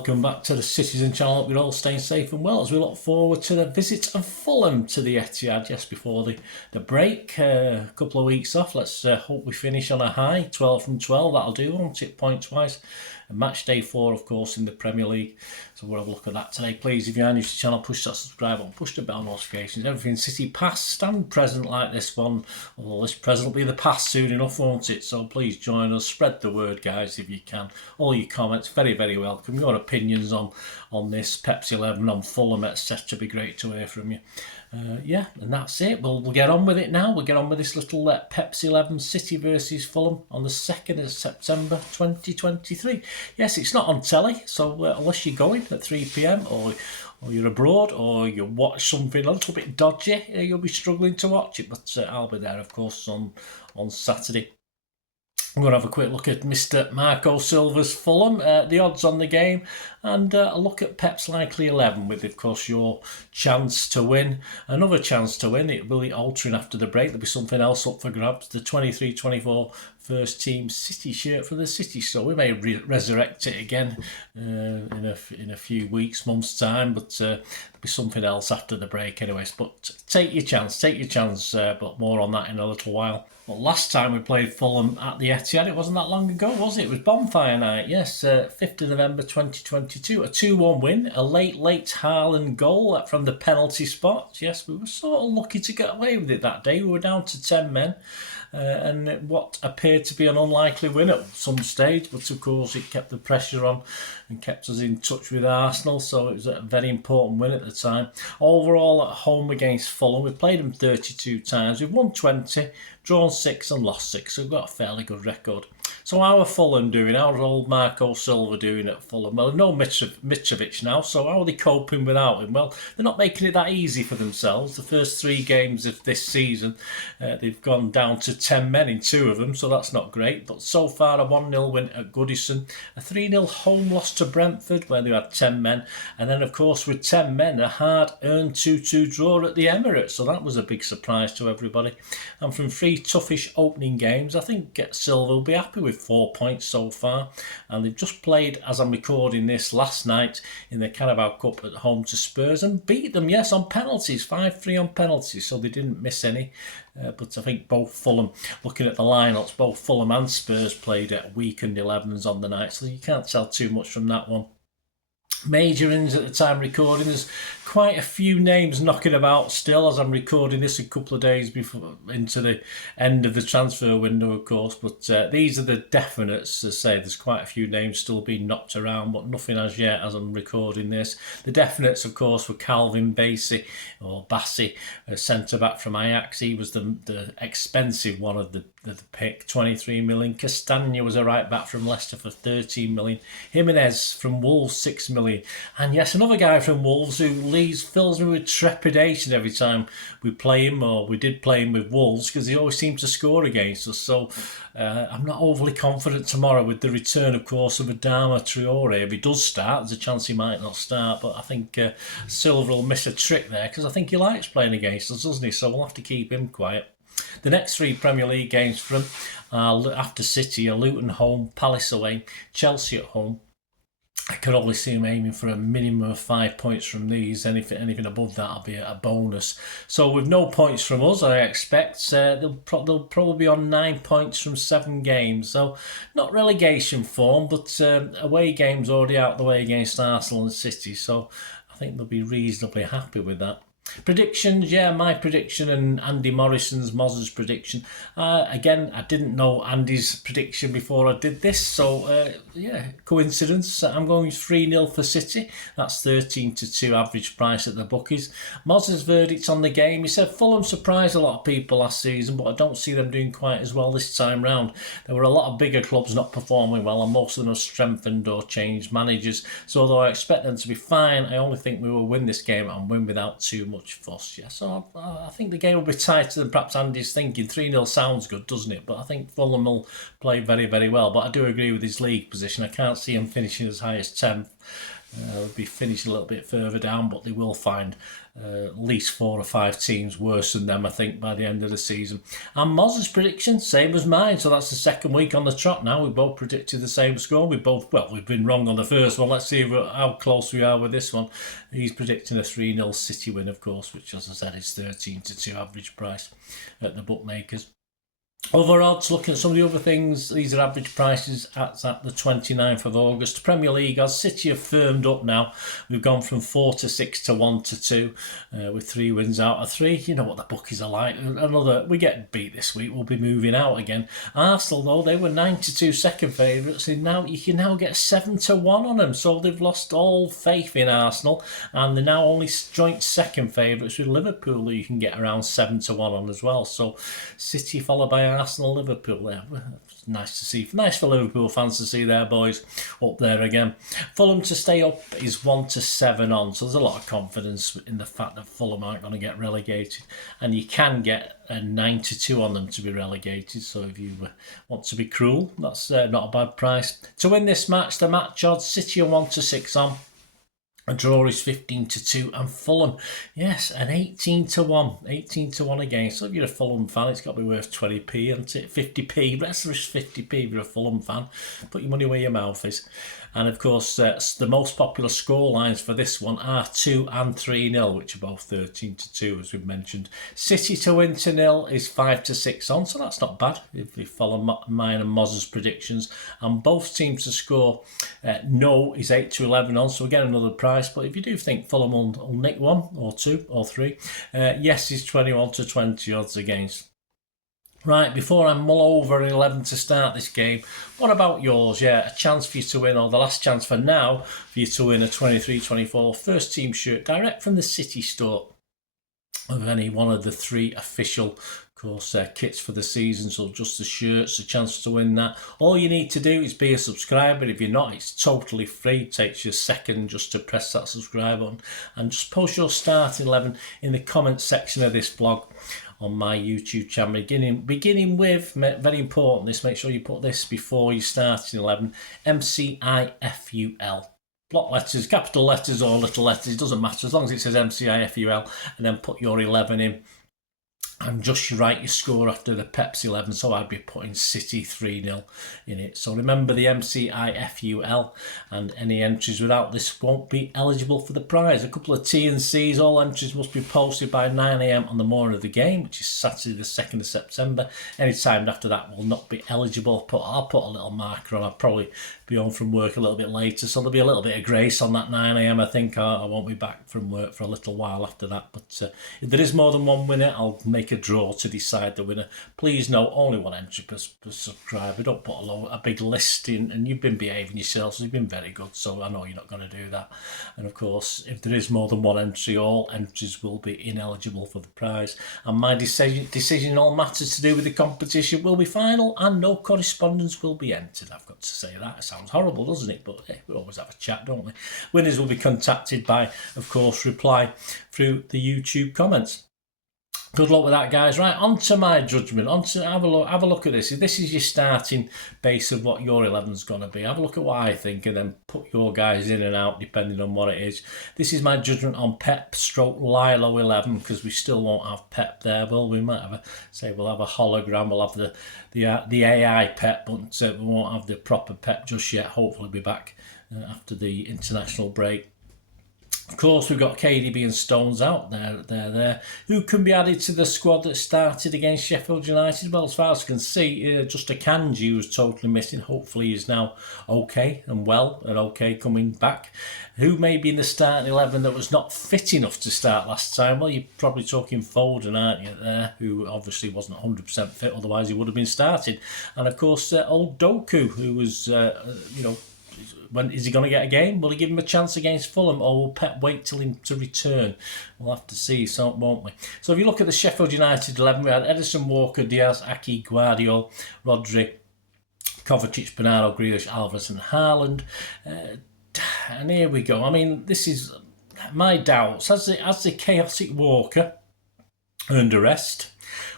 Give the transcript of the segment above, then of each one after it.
welcome back to the Citizen channel. Hope you're all staying safe and well as we look forward to the visit of Fulham to the Etihad just before the break. A couple of weeks off. Let's hope we finish on a high. 12 from 12, that'll do, won't it, points-wise? And match day 4, of course, in the Premier League. So we'll have a look at that today. Please, if you're new to the channel, push that subscribe button, push the bell notifications. Everything City past, stand present like this one. Although this present will be the past soon enough, won't it? So please join us, spread the word, guys, if you can. All your comments, very, very welcome. Your opinions on this, PEP'S 11, on Fulham, etc. Be great to hear from you. Yeah, and that's it. We'll get on with it now. We'll get on with this little PEP'S 11 City versus Fulham on the 2nd of September 2023. Yes, it's not on telly, so unless you're going at 3 PM or you're abroad or you watch something a little bit dodgy, you'll be struggling to watch it. But I'll be there, of course, on Saturday. I'm going to have a quick look at Mr. Marco Silva's Fulham, the odds on the game, and a look at PEP'S likely 11 with, of course, your chance to win. Another chance to win. It will be altering after the break. There'll be something else up for grabs. The 23-24 first team City shirt for the City. So we may resurrect it again in a few weeks, months' time, but there'll be something else after the break anyways. But take your chance, but more on that in a little while. Well, last time we played Fulham at the Etihad, it wasn't that long ago, was it? It was Bonfire Night, yes, 5th of November 2022. A 2-1 win, a late Haaland goal from the penalty spot. Yes, we were sort of lucky to get away with it that day. We were down to 10 men. And what appeared to be an unlikely win at some stage, but of course it kept the pressure on and kept us in touch with Arsenal, so it was a very important win at the time. Overall, at home against Fulham, we played them 32 times, we've won 20, drawn 6 and lost 6, so we've got a fairly good record. So how are Fulham doing? How's old Marco Silva doing at Fulham? Well, no Mitrovic now, so how are they coping without him? Well, they're not making it that easy for themselves. The first 3 games of this season, they've gone down to 10 men in 2 of them, so that's not great. But so far, a 1-0 win at Goodison, a 3-0 home loss to Brentford, where they had 10 men, and then, of course, with 10 men, a hard-earned 2-2 draw at the Emirates, so that was a big surprise to everybody. And from 3 toughish opening games, I think Silva will be happy with 4 points so far, and they've just played, as I'm recording this, last night in the Carabao Cup at home to Spurs and beat them, yes, on penalties, 5-3 on penalties, so they didn't miss any. But I think both Fulham, looking at the lineups, both Fulham and Spurs played at weakened 11s on the night, so you can't tell too much from that one. Major ins at the time recording. There's quite a few names knocking about still as I'm recording this, a couple of days before into the end of the transfer window, of course. But these are the definites. As I say, there's quite a few names still being knocked around, but nothing as yet as I'm recording this. The definites, of course, were Calvin Bassey, a centre back from Ajax. He was the expensive one of the pick, 23 million. Castagna was a right back from Leicester for 13 million. Jimenez from Wolves, 6 million. And yes, another guy from Wolves who fills me with trepidation every time we play him, or we did play him with Wolves, because he always seems to score against us. So I'm not overly confident tomorrow with the return, of course, of Adama Traore. If he does start, there's a chance he might not start, but I think Silva will miss a trick there, because I think he likes playing against us, doesn't he? So we'll have to keep him quiet. The next 3 Premier League games for him after City are Luton home, Palace away, Chelsea at home. I could only see him aiming for a minimum of 5 points from these. Anything above that will be a bonus. So with no points from us, I expect they'll probably be on 9 points from 7 games. So not relegation form, but away games already out the way against Arsenal and City. So I think they'll be reasonably happy with that. Predictions, yeah, my prediction and Andy Moz's prediction. Again, I didn't know Andy's prediction before I did this, so yeah, coincidence. I'm going 3-0 for City. That's 13-2 average price at the bookies. Moz's verdict on the game, he said Fulham surprised a lot of people last season, but I don't see them doing quite as well this time round. There were a lot of bigger clubs not performing well, and most of them have strengthened or changed managers. So although I expect them to be fine, I only think we will win this game and win without too much fuss. Yeah, so I think the game will be tighter than perhaps Andy's thinking. 3-0 sounds good, doesn't it? But I think Fulham will play very, very well. But I do agree with his league position. I can't see him finishing as high as 10th. They'll be finished a little bit further down, but they will find at least 4 or 5 teams worse than them, I think, by the end of the season. And Moz's prediction, same as mine. So that's the second week on the trot now. We both predicted the same score. We've been wrong on the first one. Let's see how close we are with this one. He's predicting a 3-0 City win, of course, which, as I said, is 13-2 average price at the bookmakers. Other odds, looking at some of the other things, these are average prices at the 29th of August. Premier League, as City have firmed up now, we've gone from 4-6 to 1-2 with 3 wins out of 3. You know what the bookies are like. We get beat this week, we'll be moving out again. Arsenal, though, they were 9-2 second favourites, and now you can now get 7-1 on them. So they've lost all faith in Arsenal, and they're now only joint second favourites with Liverpool, that you can get around 7-1 on as well. So City followed by Arsenal, Liverpool there. It's nice to see. Nice for Liverpool fans to see their boys up there again. Fulham to stay up is 1-7 on. So there's a lot of confidence in the fact that Fulham aren't going to get relegated. And you can get a 9-2 on them to be relegated. So if you want to be cruel, that's not a bad price. To win this match, the match odds, City are 1-6 on. A draw is 15-2, and Fulham, yes, an 18-1, 18-1 again. So if you're a Fulham fan, it's got to be worth 20p, and 50p. Wrestler's 50p if you're a Fulham fan. Put your money where your mouth is. And of course, the most popular score lines for this one are 2 and 3-0, which are both 13-2, as we've mentioned. City to win 2-0 is 5-6 on, so that's not bad if we follow mine and Moz's predictions. And both teams to score no is 8-11 on, so we get another price. But if you do think Fulham will nick 1 or 2 or 3, yes is 21-20 odds against. Right, before I mull over an 11 to start this game, what about yours? Yeah, a chance for you to win, or the last chance for now for you to win a 23-24 first team shirt direct from the City store of any one of the 3 official, of course, kits for the season. So just the shirts, a chance to win that. All you need to do is be a subscriber. If you're not, it's totally free. It takes you a second just to press that subscribe button and just post your starting 11 in the comment section of this vlog on my YouTube channel, beginning with, very important, this, make sure you put this before you start in 11, MCIFUL. Block letters, capital letters or little letters, it doesn't matter, as long as it says MCIFUL, and then put your 11 in. And just write your score after the PEP'S 11, so I'd be putting City 3-0 in it. So remember the MCIFUL, and any entries without this won't be eligible for the prize. A couple of T&Cs, all entries must be posted by 9 AM on the morning of the game, which is Saturday the 2nd of September. Any time after that will not be eligible. I'll put a little marker on. I'll probably be home from work a little bit later, so there'll be a little bit of grace on that 9 AM. I think I won't be back from work for a little while after that. But if there is more than one winner, I'll make a draw to decide the winner. Please note, only one entry per subscriber. Don't put a big list in, and you've been behaving yourselves, so you've been very good, so I know you're not going to do that. And of course, if there is more than one entry, all entries will be ineligible for the prize. And my decision in all matters to do with the competition will be final, and no correspondence will be entered. I've got to say that. It sounds horrible, doesn't it? But we always have a chat, don't we? Winners will be contacted by, of course, reply through the YouTube comments. Good luck with that, guys. Right, on to my judgment. Have a look at this. If this is your starting base of what your 11's going to be, have a look at what I think, and then put your guys in and out depending on what it is. This is my judgment on Pep / Lilo 11, because we still won't have Pep there. Well, we might have we'll have a hologram. We'll have the AI Pep, but we won't have the proper Pep just yet. Hopefully, be back after the international break. Of course, we've got KDB and Stones out there. Who can be added to the squad that started against Sheffield United? Well, as far as I can see, just a Kanji who's totally missing. Hopefully he's now okay and well and okay coming back. Who may be in the starting 11 that was not fit enough to start last time? Well, you're probably talking Foden, aren't you, there, who obviously wasn't 100% fit, otherwise he would have been started. And of course, old Doku, who was, when is he going to get a game? Will he give him a chance against Fulham, or will Pep wait till him to return? We'll have to see, so won't we? So if you look at the Sheffield United 11, we had Edison, Walker, Diaz, Aki, Guardiola, Rodri, Kovacic, Bernardo, Grealish, Alvarez and Haaland. And here we go. I mean, this is my doubts. Has the chaotic Walker earned a rest?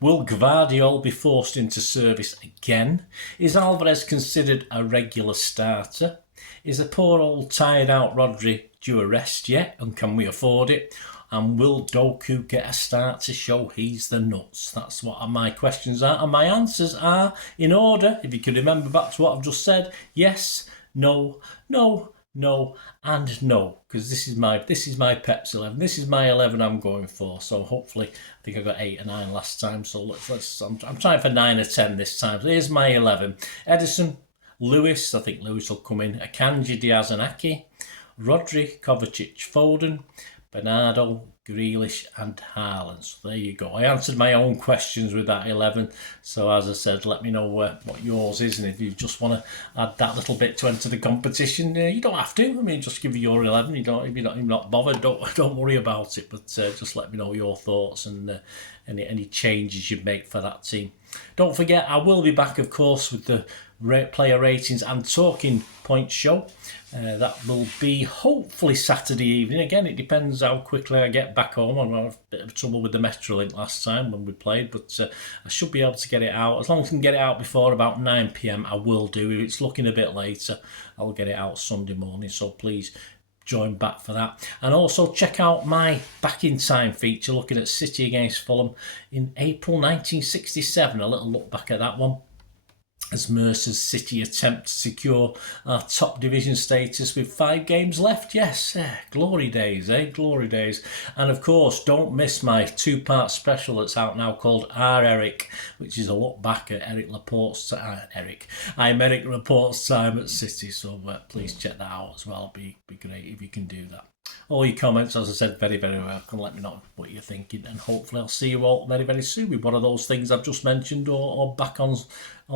Will Guardiola be forced into service again? Is Alvarez considered a regular starter? Is the poor old tired out Rodri due a rest yet, and can we afford it? And will Doku get a start to show he's the nuts? That's what my questions are, and my answers are in order. If you can remember back to what I've just said: yes, no, no, no, and no, because this is my PEP'S 11. This is my 11 I'm going for. So hopefully, I think I got 8 or 9 last time. So let's. I'm trying for 9 or 10 this time. So here's my 11: Edison, Lewis. I think Lewis will come in. Akanji, Diaz, and Aki. Rodri, Kovacic, Foden, Bernardo, Grealish and Haaland. So there you go. I answered my own questions with that 11. So as I said, let me know what yours is, and if you just want to add that little bit to enter the competition, you don't have to. I mean, just give your 11. If you're not bothered, don't worry about it. But just let me know your thoughts and any changes you make for that team. Don't forget, I will be back, of course, with the player ratings and talking points show. That will be hopefully Saturday evening. Again, it depends how quickly I get back home. I had a bit of trouble with the Metrolink last time when we played, but I should be able to get it out. As long as I can get it out before about 9 PM, I will do. If it's looking a bit later, I'll get it out Sunday morning. So please join back for that. And also check out my Back in Time feature looking at City against Fulham in April 1967. A little look back at that one, as Mercer's City attempt to secure our top division status with 5 games left. Yes, glory days, glory days. And of course, don't miss my 2-part special that's out now called Our Eric, which is a look back at Eric Laporte's I'm Eric Laporte's time at City. So please check that out as well. It'd be great if you can do that. All your comments, as I said, very, very welcome. Let me know what you're thinking, and hopefully I'll see you all very, very soon with one of those things I've just mentioned, or back on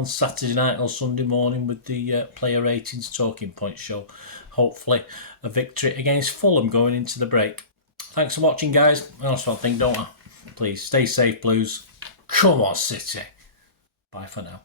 Saturday night or Sunday morning with the player ratings talking point show. Hopefully a victory against Fulham going into the break. Thanks for watching, guys. I also think, don't I? Please stay safe, Blues. Come on, City. Bye for now.